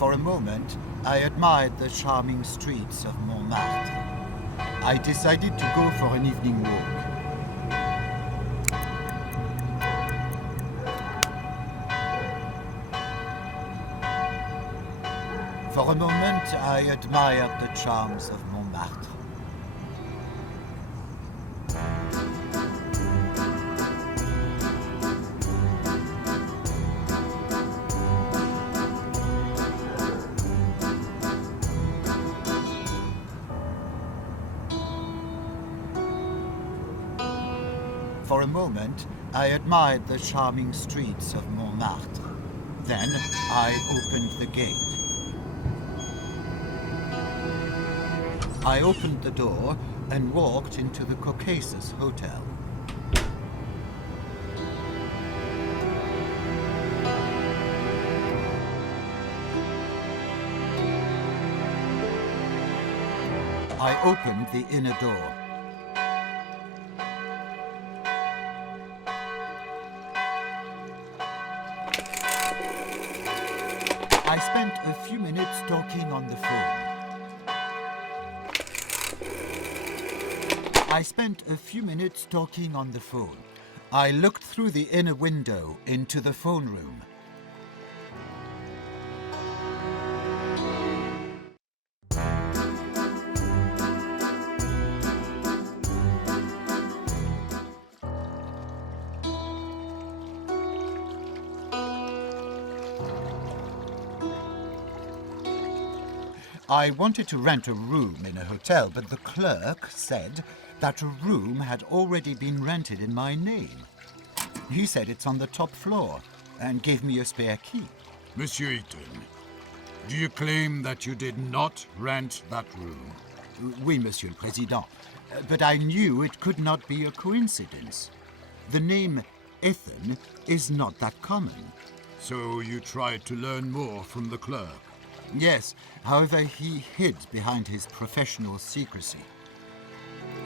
For a moment, I admired the charming streets of Montmartre. I decided to go for an evening walk. For a moment, I admired the charms of Montmartre. For a moment, I admired the charming streets of Montmartre. Then I opened the gate. I opened the door and walked into the Caucasus Hotel. I opened the inner door. I spent a few minutes talking on the phone. I looked through the inner window into the phone room. I wanted to rent a room in a hotel, but the clerk said that a room had already been rented in my name. He said it's on the top floor and gave me a spare key. Monsieur Eaton, do you claim that you did not rent that room? Oui, Monsieur le Président, but I knew it could not be a coincidence. The name Ethan is not that common. So you tried to learn more from the clerk? Yes, however, he hid behind his professional secrecy.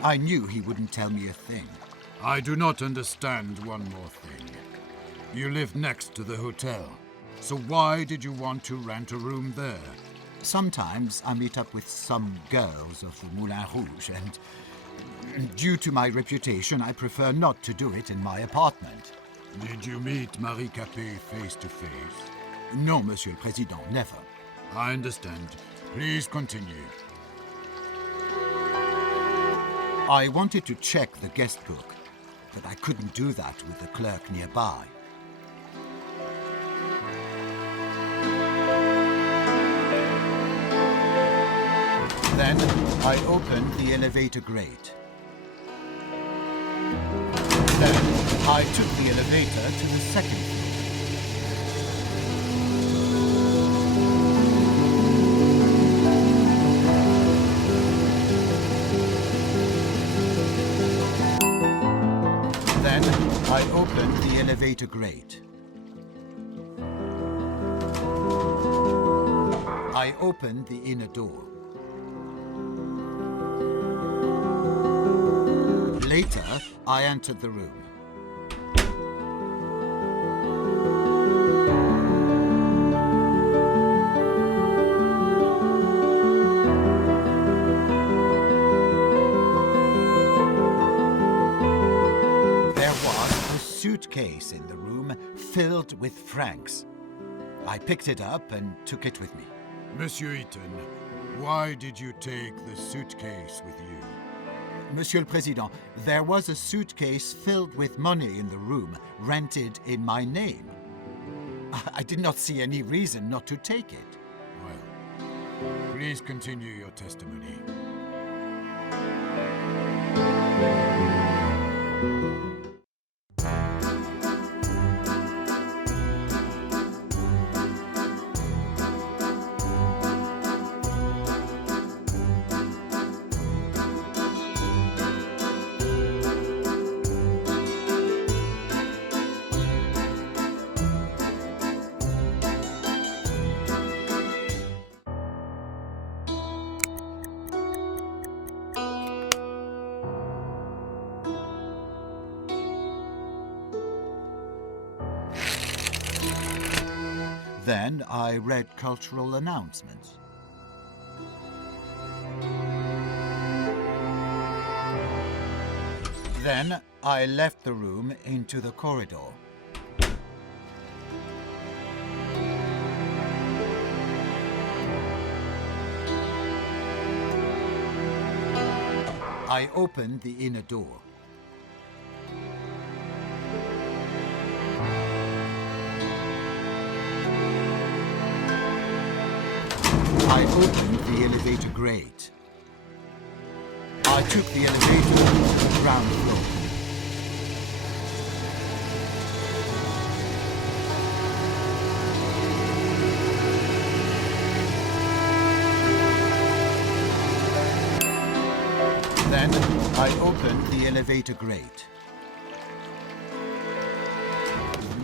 I knew he wouldn't tell me a thing. I do not understand one more thing. You live next to the hotel, so why did you want to rent a room there? Sometimes I meet up with some girls of the Moulin Rouge, and due to my reputation, I prefer not to do it in my apartment. Did you meet Marie Capet face to face? No, Monsieur le Président, never. I understand. Please continue. I wanted to check the guest book, but I couldn't do that with the clerk nearby. Then I opened the elevator grate. Then I took the elevator to the second floor. Then I opened the elevator grate. I opened the inner door. Later, I entered the room. Suitcase in the room filled with francs. I picked it up and took it with me. Monsieur Eaton, why did you take the suitcase with you? Monsieur le Président, there was a suitcase filled with money in the room, rented in my name. I did not see any reason not to take it. Well, please continue your testimony. Then I read cultural announcements. Then I left the room into the corridor. I opened the inner door. I opened the elevator grate. I took the elevator to the ground floor. Then I opened the elevator grate.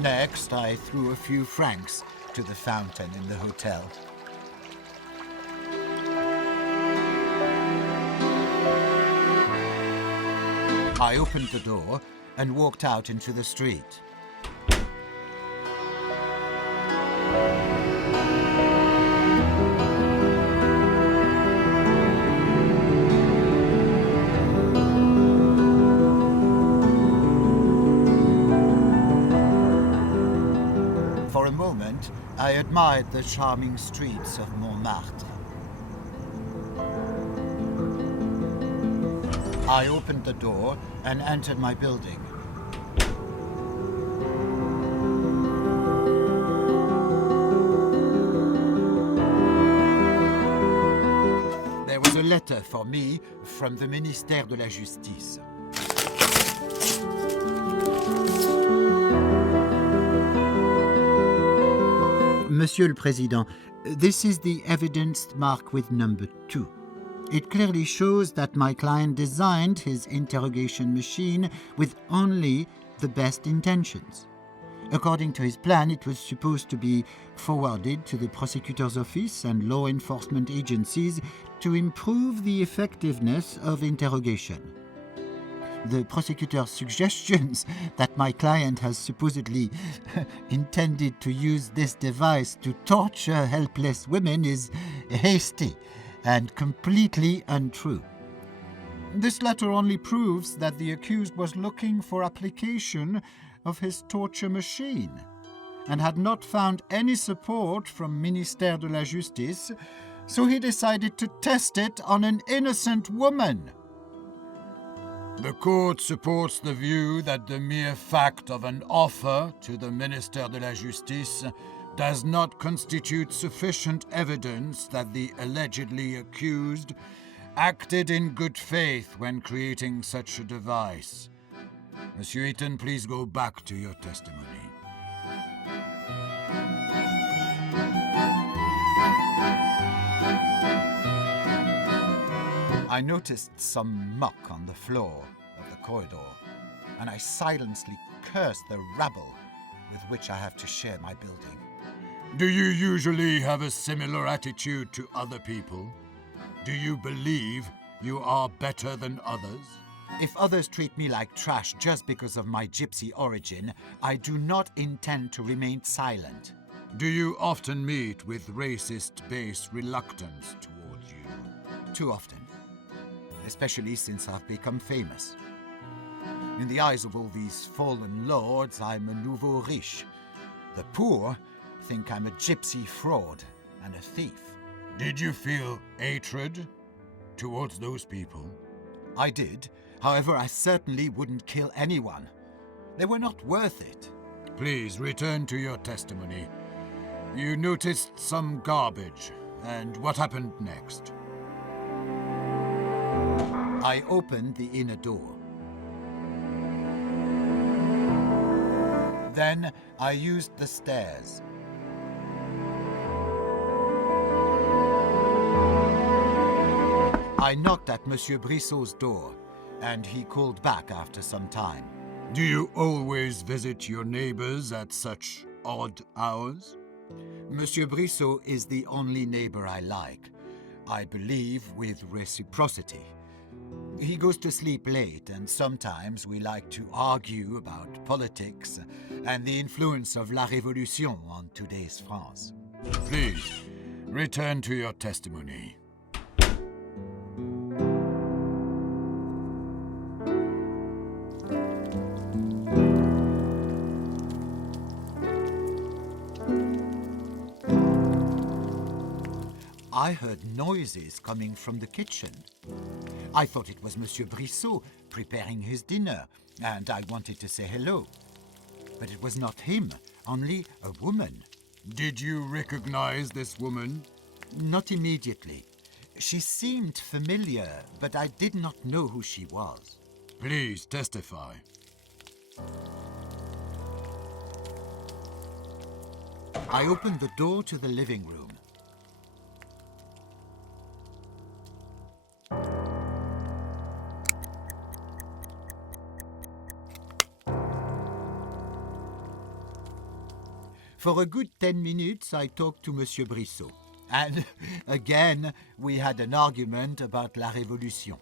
Next, I threw a few francs to the fountain in the hotel. I opened the door and walked out into the street. For a moment, I admired the charming streets of Montmartre. I opened the door and entered my building. There was a letter for me from the Ministère de la Justice. Monsieur le Président, this is the evidence marked with number 2. It clearly shows that my client designed his interrogation machine with only the best intentions. According to his plan, it was supposed to be forwarded to the prosecutor's office and law enforcement agencies to improve the effectiveness of interrogation. The prosecutor's suggestions that my client has supposedly intended to use this device to torture helpless women is hasty and completely untrue. This letter only proves that the accused was looking for application of his torture machine and had not found any support from Ministère de la Justice, so he decided to test it on an innocent woman. The court supports the view that the mere fact of an offer to the Ministère de la Justice does not constitute sufficient evidence that the allegedly accused acted in good faith when creating such a device. Monsieur Eaton, please go back to your testimony. I noticed some muck on the floor of the corridor, and I silently cursed the rabble with which I have to share my building. Do you usually have a similar attitude to other people? Do you believe you are better than others? If others treat me like trash just because of my gypsy origin, I do not intend to remain silent. Do you often meet with racist-based reluctance towards you? Too often. Especially since I've become famous. In the eyes of all these fallen lords, I'm a nouveau riche. The poor think I'm a gypsy fraud and a thief. Did you feel hatred towards those people? I did. However, I certainly wouldn't kill anyone. They were not worth it. Please return to your testimony. You noticed some garbage, and what happened next? I opened the inner door. Then I used the stairs. I knocked at Monsieur Brissot's door, and he called back after some time. Do you always visit your neighbors at such odd hours? Monsieur Brissot is the only neighbor I like. I believe with reciprocity. He goes to sleep late, and sometimes we like to argue about politics and the influence of La Révolution on today's France. Please, return to your testimony. I heard noises coming from the kitchen. I thought it was Monsieur Brissot preparing his dinner, and I wanted to say hello. But it was not him, only a woman. Did you recognize this woman? Not immediately. She seemed familiar, but I did not know who she was. Please testify. I opened the door to the living room. For a good 10 minutes, I talked to Monsieur Brissot. And again, we had an argument about La Révolution.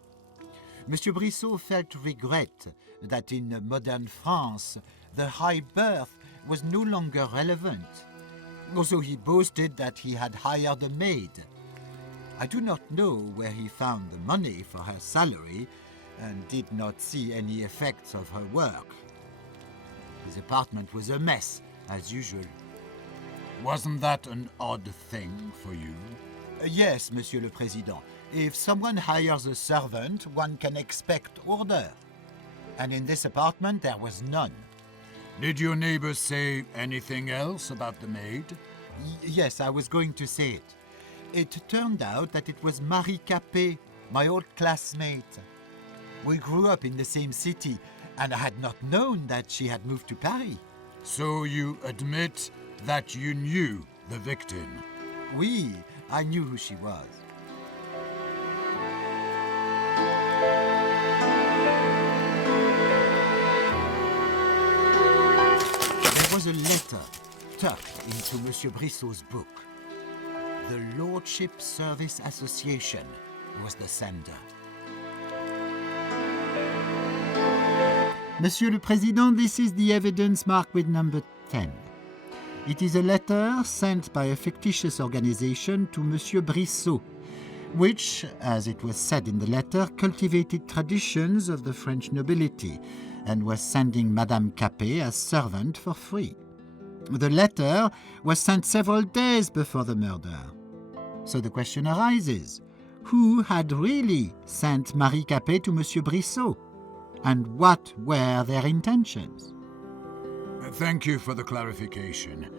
Monsieur Brissot felt regret that in modern France, the high birth was no longer relevant. Also, he boasted that he had hired a maid. I do not know where he found the money for her salary and did not see any effects of her work. His apartment was a mess, as usual. Wasn't that an odd thing for you? Yes, Monsieur le Président. If someone hires a servant, one can expect order. And in this apartment, there was none. Did your neighbors say anything else about the maid? Yes, I was going to say it. It turned out that it was Marie Capet, my old classmate. We grew up in the same city, and I had not known that she had moved to Paris. So you admit that you knew the victim? Oui, I knew who she was. There was a letter tucked into Monsieur Brissot's book. The Lordship Service Association was the sender. Monsieur le Président, this is the evidence marked with number 10. It is a letter sent by a fictitious organization to Monsieur Brissot, which, as it was said in the letter, cultivated traditions of the French nobility and was sending Madame Capet as servant for free. The letter was sent several days before the murder. So the question arises, who had really sent Marie Capet to Monsieur Brissot? And what were their intentions? Thank you for the clarification.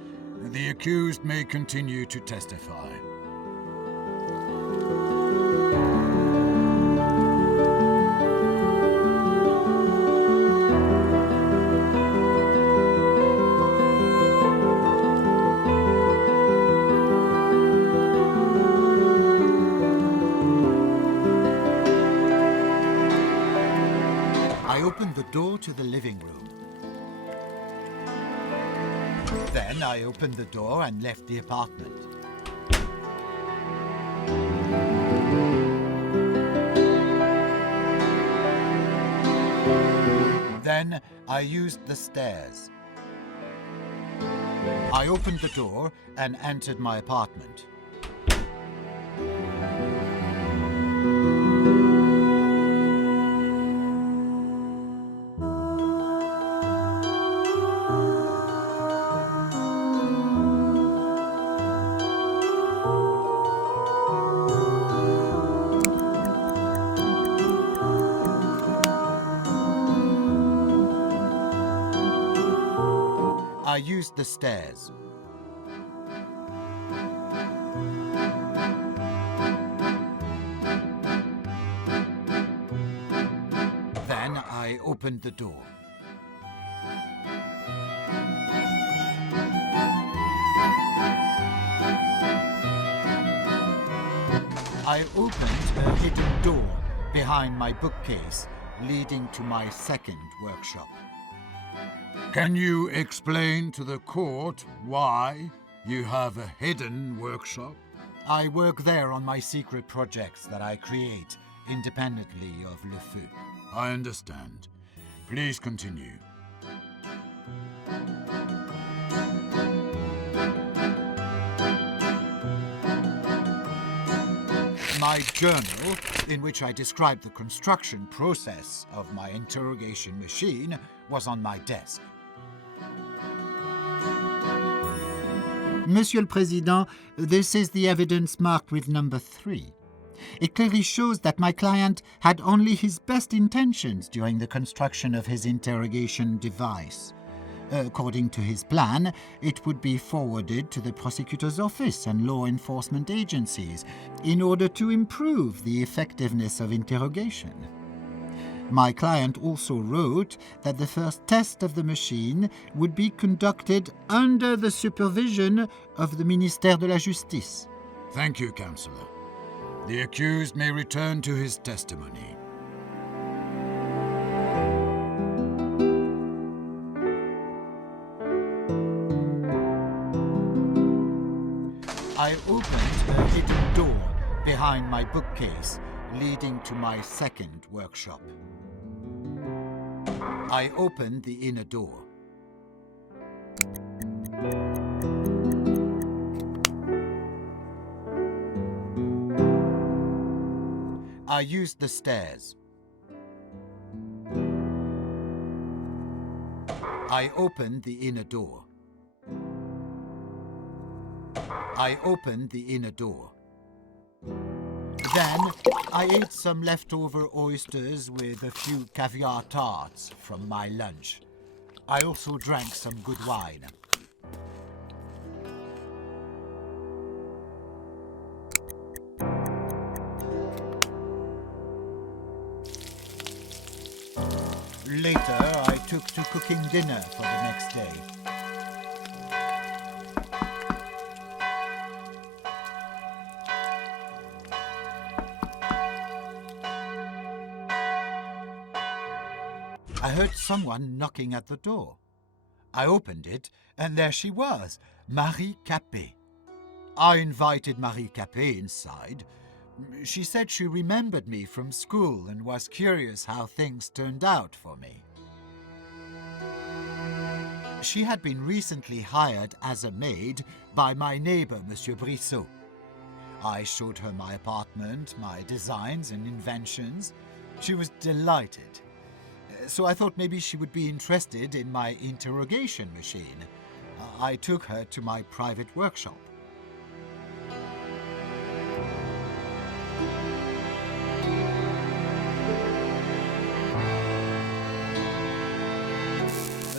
The accused may continue to testify. I opened the door to the living room. Then I opened the door and left the apartment. Then I used the stairs. I opened the door and entered my apartment. I used the stairs. Then I opened the door. I opened a hidden door behind my bookcase, leading to my second workshop. Can you explain to the court why you have a hidden workshop? I work there on my secret projects that I create independently of Le Feu. I understand. Please continue. My journal, in which I described the construction process of my interrogation machine, was on my desk. Monsieur le Président, this is the evidence marked with number 3. It clearly shows that my client had only his best intentions during the construction of his interrogation device. According to his plan, it would be forwarded to the prosecutor's office and law enforcement agencies in order to improve the effectiveness of interrogation. My client also wrote that the first test of the machine would be conducted under the supervision of the Ministère de la Justice. Thank you, Counselor. The accused may return to his testimony. I opened a hidden door behind my bookcase, leading to my second workshop. I opened the inner door. I used the stairs. I opened the inner door. I opened the inner door. Then I ate some leftover oysters with a few caviar tarts from my lunch. I also drank some good wine. Later, I took to cooking dinner for the next day. I heard someone knocking at the door. I opened it, and there she was, Marie Capet. I invited Marie Capet inside. She said she remembered me from school and was curious how things turned out for me. She had been recently hired as a maid by my neighbor, Monsieur Brissot. I showed her my apartment, my designs and inventions. She was delighted. So I thought maybe she would be interested in my interrogation machine. I took her to my private workshop.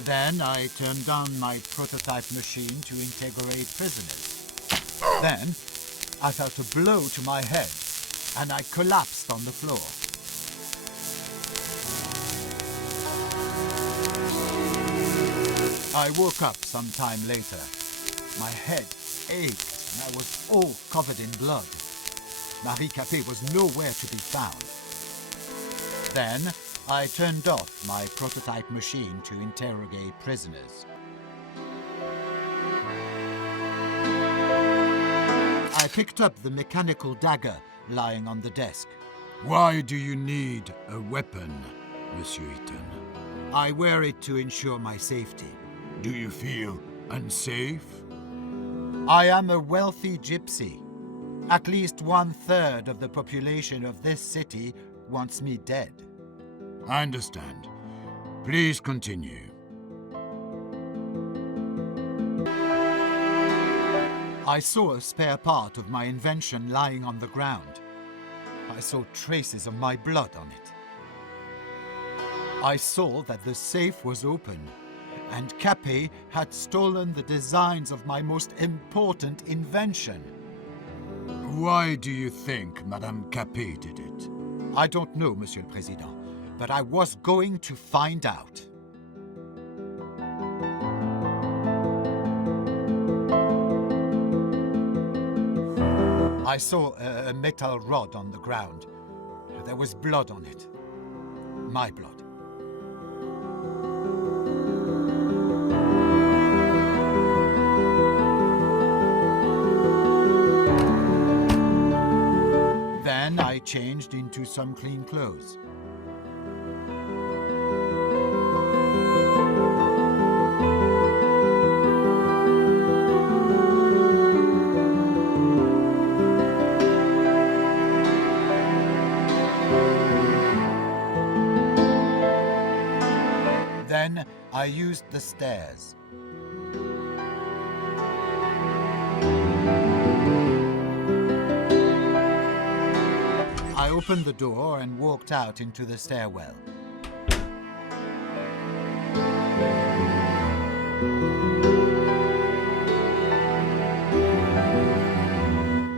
Then I turned on my prototype machine to interrogate prisoners. Then I felt a blow to my head and I collapsed on the floor. I woke up some time later. My head ached and I was all covered in blood. Marie Capet was nowhere to be found. Then I turned off my prototype machine to interrogate prisoners. I picked up the mechanical dagger lying on the desk. Why do you need a weapon, Monsieur Eaton? I wear it to ensure my safety. Do you feel unsafe? I am a wealthy gypsy. At least 1/3 of the population of this city wants me dead. I understand. Please continue. I saw a spare part of my invention lying on the ground. I saw traces of my blood on it. I saw that the safe was open, and Capet had stolen the designs of my most important invention. Why do you think Madame Capet did it? I don't know, Monsieur le Président, but I was going to find out. I saw a metal rod on the ground. There was blood on it. My blood. Then I changed into some clean clothes. I used the stairs. I opened the door and walked out into the stairwell.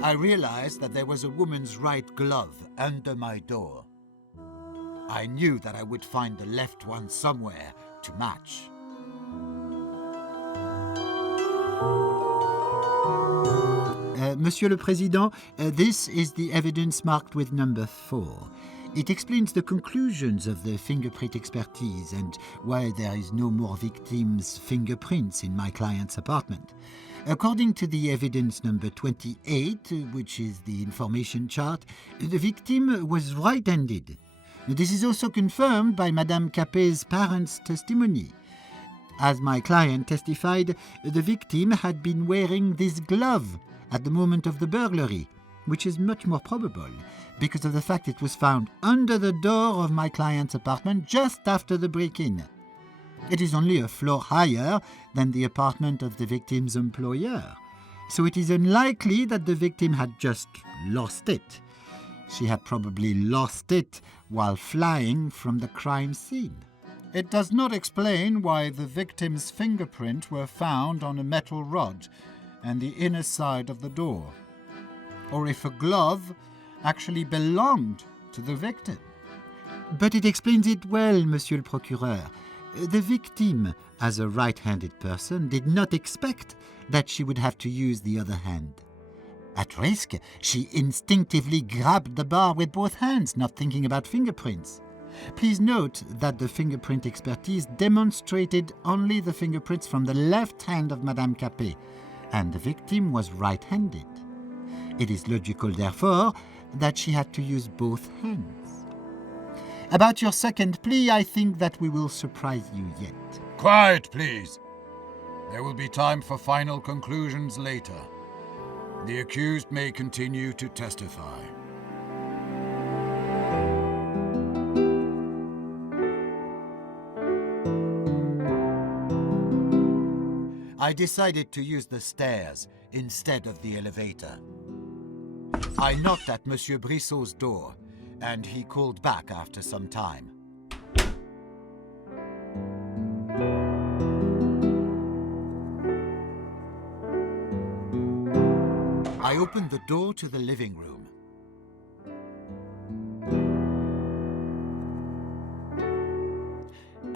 I realized that there was a woman's right glove under my door. I knew that I would find the left one somewhere to match. Monsieur le Président, this is the evidence marked with number 4. It explains the conclusions of the fingerprint expertise and why there is no more victims' fingerprints in my client's apartment. According to the evidence number 28, which is the information chart, the victim was right-handed. This is also confirmed by Madame Capet's parents' testimony. As my client testified, the victim had been wearing this glove at the moment of the burglary, which is much more probable because of the fact it was found under the door of my client's apartment just after the break-in. It is only a floor higher than the apartment of the victim's employer, so it is unlikely that the victim had just lost it. She had probably lost it while flying from the crime scene. It does not explain why the victim's fingerprint were found on a metal rod and the inner side of the door, or if a glove actually belonged to the victim. But it explains it well, Monsieur le Procureur. The victim, as a right-handed person, did not expect that she would have to use the other hand. At risk, she instinctively grabbed the bar with both hands, not thinking about fingerprints. Please note that the fingerprint expertise demonstrated only the fingerprints from the left hand of Madame Capet, and the victim was right-handed. It is logical, therefore, that she had to use both hands. About your second plea, I think that we will surprise you yet. Quiet, please. There will be time for final conclusions later. The accused may continue to testify. I decided to use the stairs instead of the elevator. I knocked at Monsieur Brissot's door, and he called back after some time. I opened the door to the living room.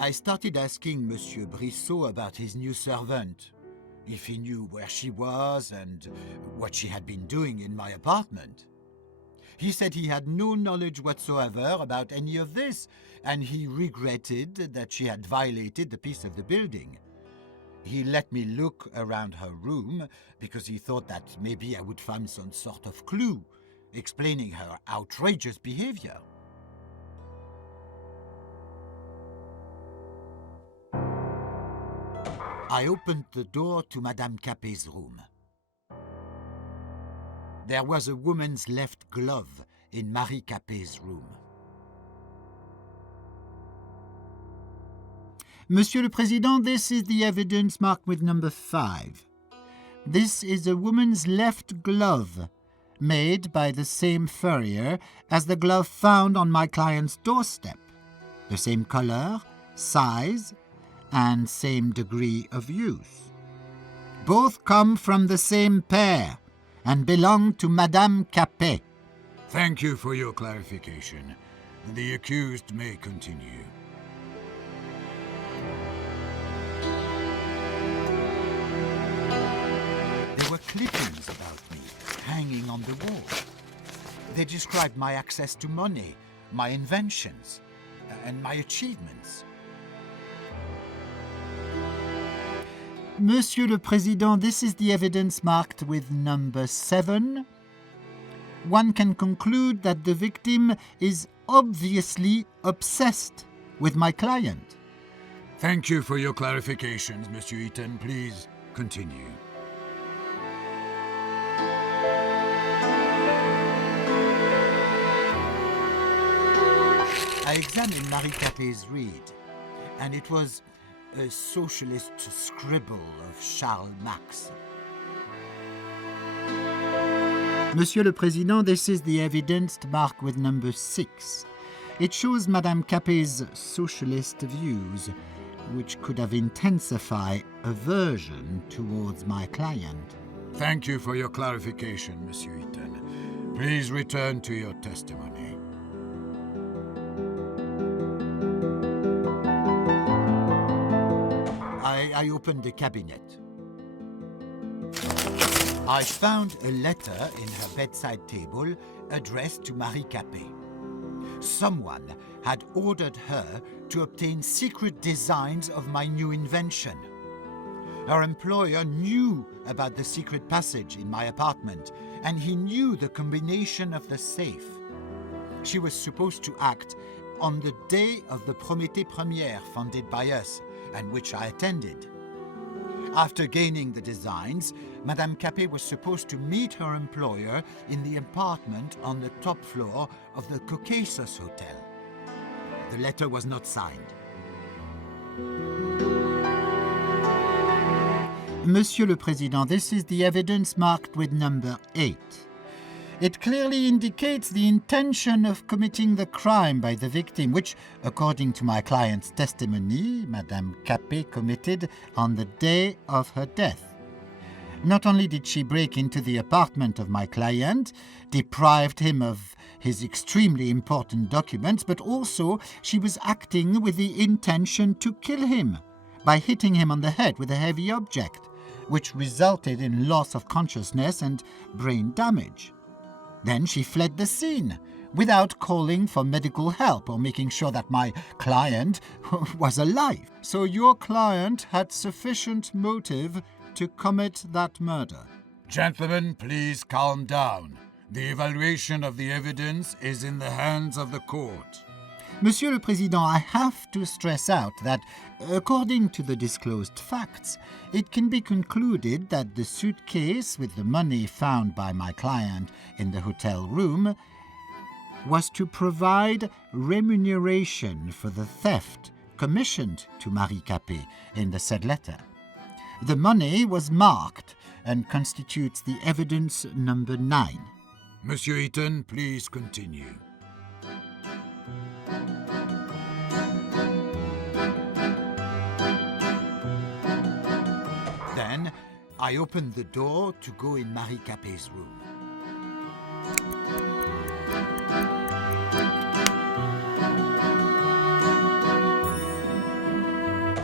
I started asking Monsieur Brissot about his new servant, if he knew where she was and what she had been doing in my apartment. He said he had no knowledge whatsoever about any of this, and he regretted that she had violated the peace of the building. He let me look around her room because he thought that maybe I would find some sort of clue explaining her outrageous behavior. I opened the door to Madame Capet's room. There was a woman's left glove in Marie Capet's room. Monsieur le Président, this is the evidence marked with number 5. This is a woman's left glove, made by the same furrier as the glove found on my client's doorstep. The same color, size, and same degree of use. Both come from the same pair and belong to Madame Capet. Thank you for your clarification. The accused may continue. There were clippings about me hanging on the wall. They described my access to money, my inventions, and my achievements. Monsieur le Président, this is the evidence marked with number 7. One can conclude that the victim is obviously obsessed with my client. Thank you for your clarifications, Monsieur Eaton. Please continue. I examined Marie Capet's read, and it was a socialist scribble of Charles Max. Monsieur le Président, this is the evidence marked with number 6. It shows Madame Capet's socialist views, which could have intensified aversion towards my client. Thank you for your clarification, Monsieur Eaton. Please return to your testimony. I opened the cabinet. I found a letter in her bedside table addressed to Marie Capet. Someone had ordered her to obtain secret designs of my new invention. Her employer knew about the secret passage in my apartment, and he knew the combination of the safe. She was supposed to act on the day of the Prométhée Première funded by us, and which I attended. After gaining the designs, Madame Capet was supposed to meet her employer in the apartment on the top floor of the Caucasus Hotel. The letter was not signed. Monsieur le Président, this is the evidence marked with number 8. It clearly indicates the intention of committing the crime by the victim, which, according to my client's testimony, Madame Capet committed on the day of her death. Not only did she break into the apartment of my client, deprived him of his extremely important documents, but also she was acting with the intention to kill him by hitting him on the head with a heavy object, which resulted in loss of consciousness and brain damage. Then she fled the scene without calling for medical help or making sure that my client was alive. So your client had sufficient motive to commit that murder. Gentlemen, please calm down. The evaluation of the evidence is in the hands of the court. Monsieur le Président, I have to stress out that, according to the disclosed facts, it can be concluded that the suitcase with the money found by my client in the hotel room was to provide remuneration for the theft commissioned to Marie Capet in the said letter. The money was marked and constitutes the evidence number 9. Monsieur Eaton, please continue. Then I opened the door to go in Marie Capet's room.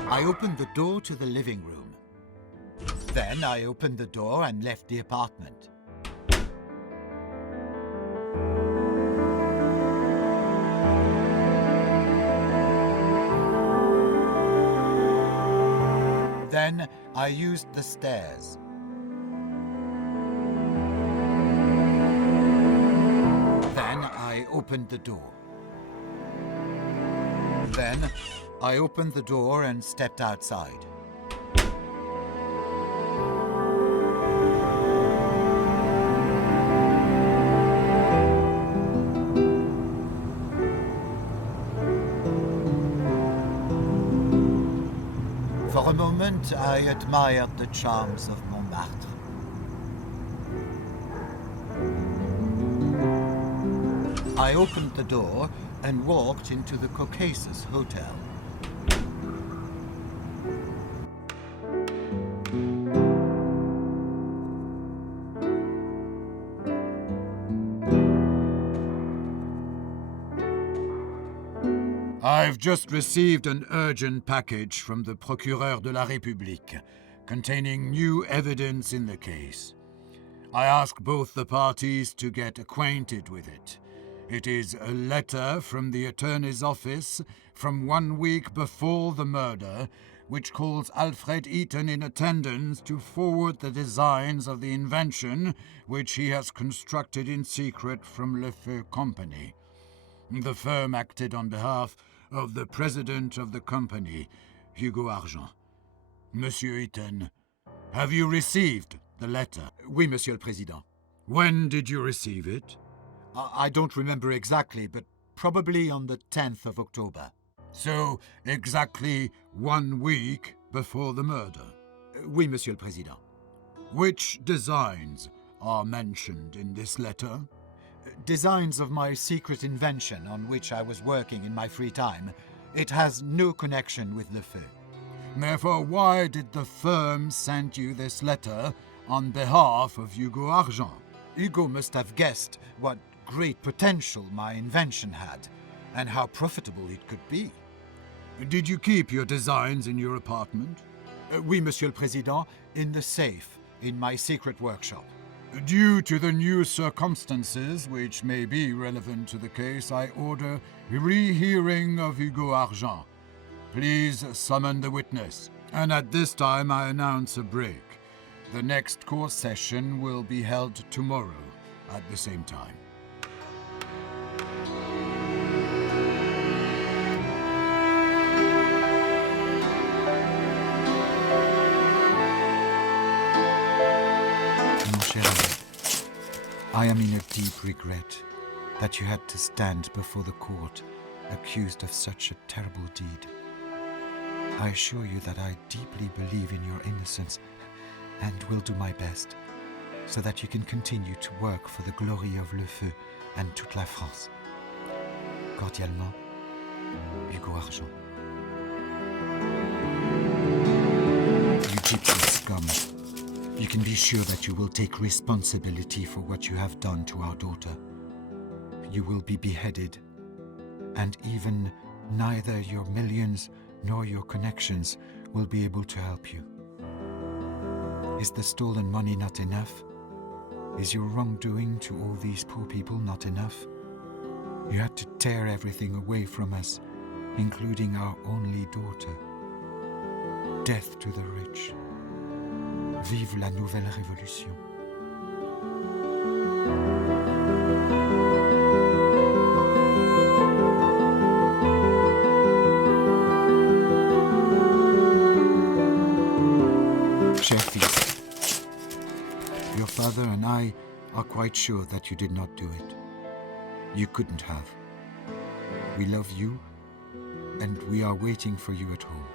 I opened the door to the living room. Then I opened the door and left the apartment. Then I used the stairs. Then I opened the door. Then I opened the door and stepped outside. For a moment, I admired the charms of Montmartre. I opened the door and walked into the Caucasus Hotel. I've just received an urgent package from the Procureur de la République containing new evidence in the case. I ask both the parties to get acquainted with it. It is a letter from the attorney's office from 1 week before the murder, which calls Alfred Eaton in attendance to forward the designs of the invention which he has constructed in secret from Le Feu Company. The firm acted on behalf of the president of the company, Hugo Argent. Monsieur Eaton, have you received the letter? Oui, Monsieur le Président. When did you receive it? I don't remember exactly, but probably on the 10th of October. So, exactly 1 week before the murder. Oui, Monsieur le Président. Which designs are mentioned in this letter? Designs of my secret invention on which I was working in my free time. It has no connection with Le Feu. Therefore, why did the firm send you this letter on behalf of Hugo Argent? Hugo must have guessed what great potential my invention had, and how profitable it could be. Did you keep your designs in your apartment? Oui, Monsieur le Président, in the safe, in my secret workshop. Due to the new circumstances which may be relevant to the case, I order rehearing of Hugo Argent. Please summon the witness. And at this time I announce a break. The next court session will be held tomorrow at the same time. Mon cher ami, I am in a deep regret that you had to stand before the court accused of such a terrible deed. I assure you that I deeply believe in your innocence and will do my best so that you can continue to work for the glory of Le Feu and toute la France. Cordialement, Hugo Argent. You gypsy scum. You can be sure that you will take responsibility for what you have done to our daughter. You will be beheaded, and even neither your millions nor your connections will be able to help you. Is the stolen money not enough? Is your wrongdoing to all these poor people not enough? You had to tear everything away from us, including our only daughter. Death to the rich. Vive la nouvelle révolution. Cher fils, your father and I are quite sure that you did not do it. You couldn't have. We love you, and we are waiting for you at home.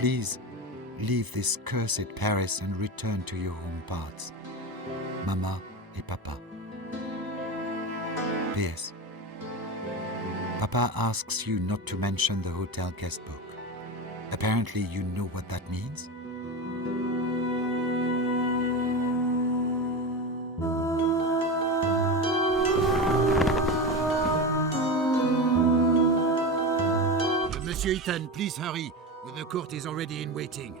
Please, leave this cursed Paris and return to your home parts. Mama et Papa. P.S. Papa asks you not to mention the hotel guest book. Apparently you know what that means? Monsieur Eaton, please hurry. The court is already in waiting.